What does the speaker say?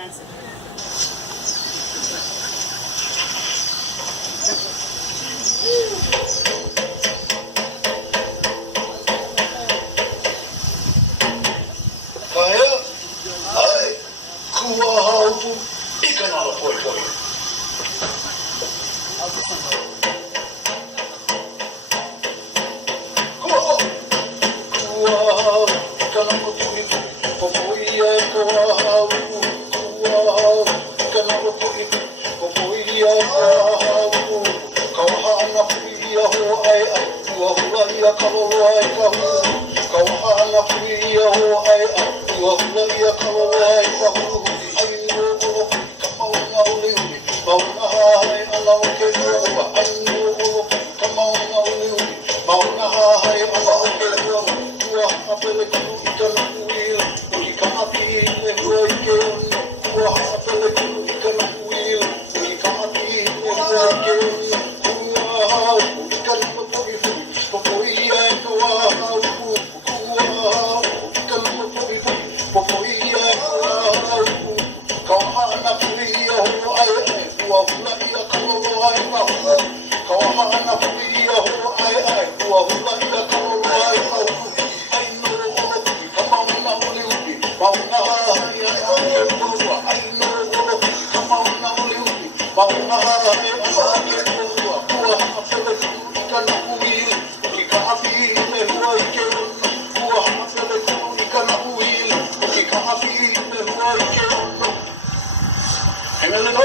Fancy. Kaya, ay, kuha ako, ika na la poi poi. Kuha, ika na la poi poi. Popoi ay kuha ako, ika na la poi poi. Popoi ay kuha ako, kauhana pia ho ay ay, kuha hula ia kalolo ay kahu. Kauhana pia ho ay ay, kuha hula ia kalolo ay kahu. Ay no olo, kamau na uli uli, mauna hai ala o ke rua. Ay no olo, kamau na uli uli, mauna hai ala o ke rua. Kua hapele kunu ika na uila, uli ka api le hua i ke oni. Kua hapele kunu ika na uila, uli ka api le hua i ke oni. Kua hau, ika na mapoi pui, popoi ai kua hau pu. Kua hau, ika na mapoi pui, popoi ai kua hau pu. Kauhana pui ho ai ai, kua hula ia kalolo ai mahu. Kauhana pui ho ai ai, kua hula ia kalolo ai mahu. Ai no olo pui, kamau na uli uli, mauna hai ai ai kua. Ai no olo pui, kamau na uli uli, mauna hai ai ai kua. Kua hapele kunu ika na uili, ika api le hua i ke ono. Kua hapele kunu ika na uili, ika api le hua i ke ono. Hengele no.